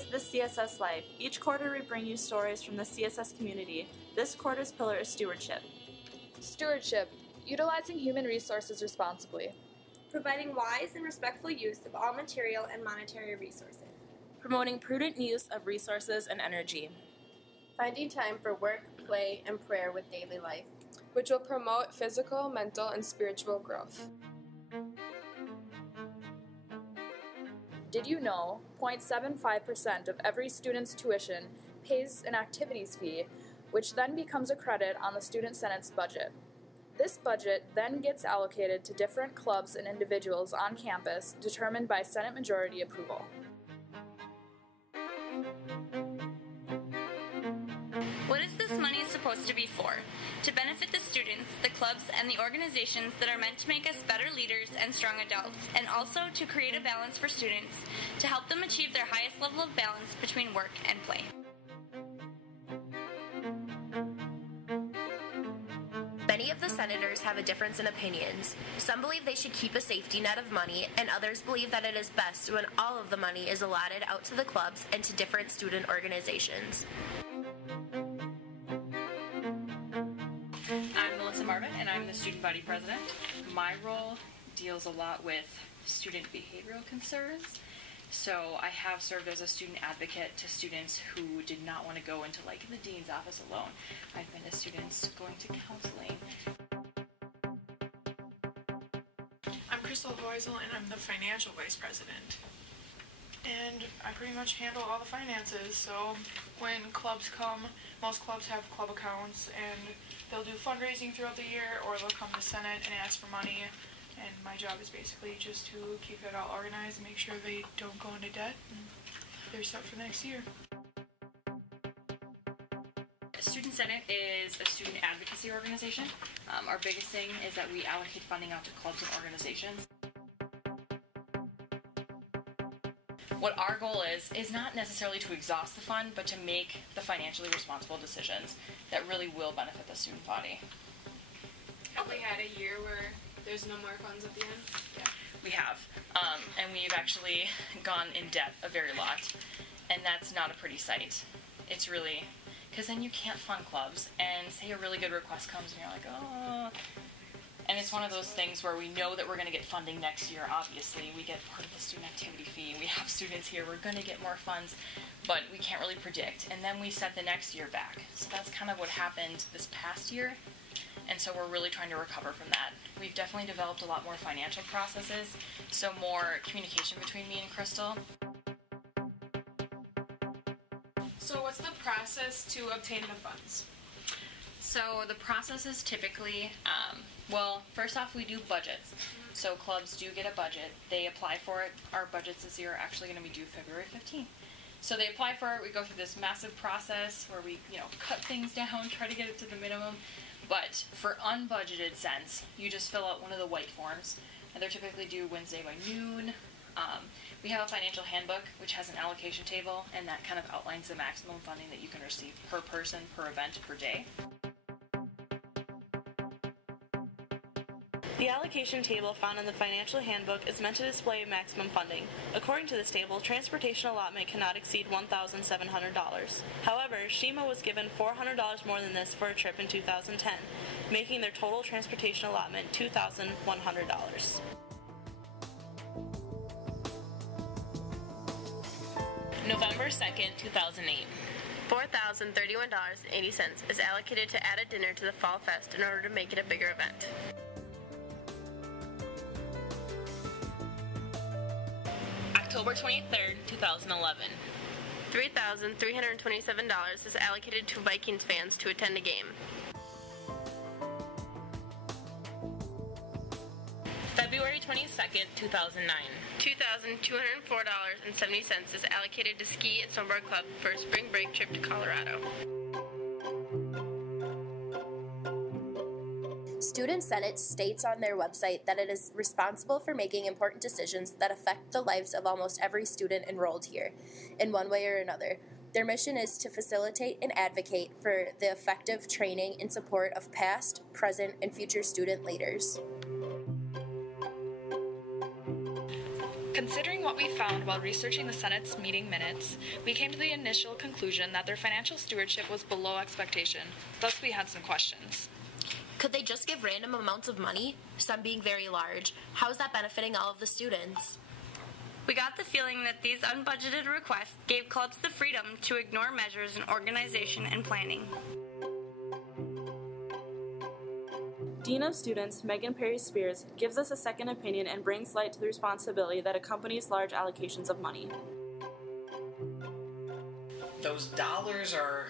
is the CSS Life. Each quarter we bring you stories from the CSS community. This quarter's pillar is stewardship. Stewardship, utilizing human resources responsibly. Providing wise and respectful use of all material and monetary resources. Promoting prudent use of resources and energy. Finding time for work, play, and prayer with daily life, which will promote physical, mental, and spiritual growth. Did you know 0.75% of every student's tuition pays an activities fee, which then becomes a credit on the Student Senate's budget? This budget then gets allocated to different clubs and individuals on campus, determined by Senate majority approval. What is this money supposed to be for? To benefit the students, the clubs, and the organizations that are meant to make us better leaders and strong adults, and also to create a balance for students, to help them achieve their highest level of balance between work and play. Many of the senators have a difference in opinions. Some believe they should keep a safety net of money, and others believe that it is best when all of the money is allotted out to the clubs and to different student organizations. I'm Melissa Marvin, and I'm the student body president. My role deals a lot with student behavioral concerns. So I have served as a student advocate to students who did not want to go into the dean's office alone. I've been to students going to counseling. I'm Crystal Boisel, and I'm the financial vice president. And I pretty much handle all the finances, so when clubs come, most clubs have club accounts, and they'll do fundraising throughout the year, or they'll come to Senate and ask for money, and my job is basically just to keep it all organized and make sure they don't go into debt, and they're set for the next year. Student Senate is a student advocacy organization. Our biggest thing is that we allocate funding out to clubs and organizations. What our goal is not necessarily to exhaust the fund, but to make the financially responsible decisions that really will benefit the student body. Have we had a year where there's no more funds at the end? Yeah. We have, and we've actually gone in debt a very lot, and that's not a pretty sight. It's really, because then you can't fund clubs, and say a really good request comes and you're like, oh. And it's one of those things where we know that we're going to get funding next year, obviously. We get part of the student activity fee. We have students here. We're going to get more funds, but we can't really predict. And then we set the next year back. So that's kind of what happened this past year. And so we're really trying to recover from that. We've definitely developed a lot more financial processes, so more communication between me and Crystal. So what's the process to obtain the funds? So the process is typically, well, first off, we do budgets. So clubs do get a budget. They apply for it. Our budgets this year are actually going to be due February 15th. So they apply for it. We go through this massive process where we, cut things down, try to get it to the minimum. But for unbudgeted cents, you just fill out one of the white forms, and they're typically due Wednesday by noon. We have a financial handbook, which has an allocation table, and that kind of outlines the maximum funding that you can receive per person, per event, per day. The allocation table found in the financial handbook is meant to display maximum funding. According to this table, transportation allotment cannot exceed $1,700. However, Shima was given $400 more than this for a trip in 2010, making their total transportation allotment $2,100. November 2nd, 2008. $4,031.80 is allocated to add a dinner to the Fall Fest in order to make it a bigger event. October 23rd, 2011. $3,327 is allocated to Vikings fans to attend a game. February 22nd, 2009. $2,204.70 is allocated to Ski and Snowboard Club for a spring break trip to Colorado. Student Senate states on their website that it is responsible for making important decisions that affect the lives of almost every student enrolled here, in one way or another. Their mission is to facilitate and advocate for the effective training and support of past, present, and future student leaders. Considering what we found while researching the Senate's meeting minutes, we came to the initial conclusion that their financial stewardship was below expectation. Thus, we had some questions. Could they just give random amounts of money, some being very large? How is that benefiting all of the students? We got the feeling that these unbudgeted requests gave clubs the freedom to ignore measures in organization and planning. Dean of Students Megan Perry Spears gives us a second opinion and brings light to the responsibility that accompanies large allocations of money. Those dollars are,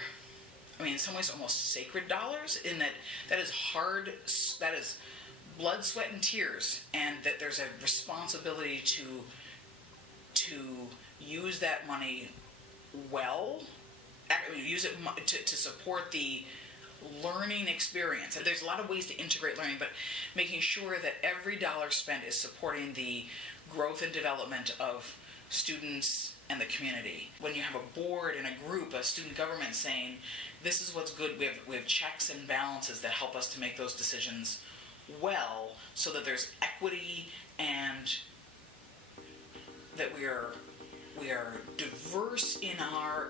in some ways almost sacred dollars, in that is hard, that is blood, sweat, and tears, and that there's a responsibility to use that money well, use it to support the learning experience. There's a lot of ways to integrate learning, but making sure that every dollar spent is supporting the growth and development of students and the community. When you have a board and a group, a student government saying, this is what's good, we have checks and balances that help us to make those decisions well, so that there's equity and that we are diverse in our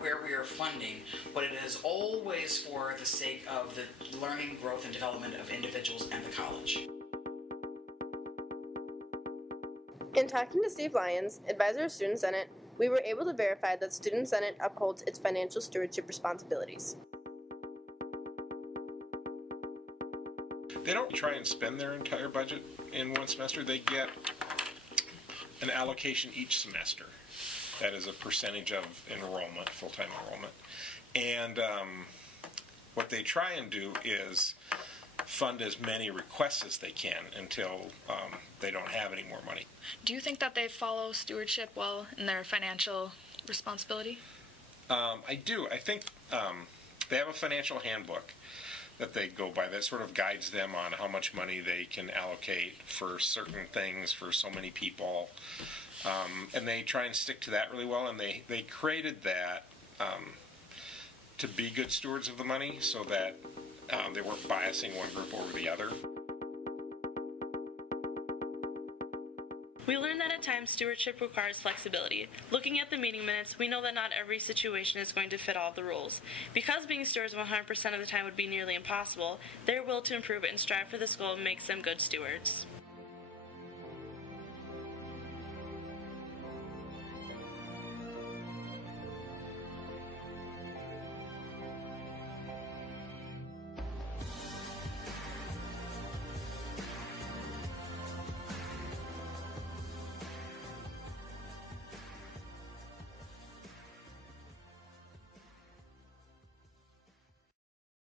where we are funding, but it is always for the sake of the learning, growth, and development of individuals and the college. In talking to Steve Lyons, advisor of Student Senate, we were able to verify that Student Senate upholds its financial stewardship responsibilities. They don't try and spend their entire budget in one semester. They get an allocation each semester. That is a percentage of enrollment, full-time enrollment. And what they try and do is fund as many requests as they can until they don't have any more money. Do you think that they follow stewardship well in their financial responsibility? I do. I think they have a financial handbook that they go by that sort of guides them on how much money they can allocate for certain things for so many people. And they try and stick to that really well, and they created that to be good stewards of the money so that they weren't biasing one group over the other. We learned that at times stewardship requires flexibility. Looking at the meeting minutes, we know that not every situation is going to fit all of the rules. Because being stewards 100% of the time would be nearly impossible, their will to improve and strive for this goal makes them good stewards.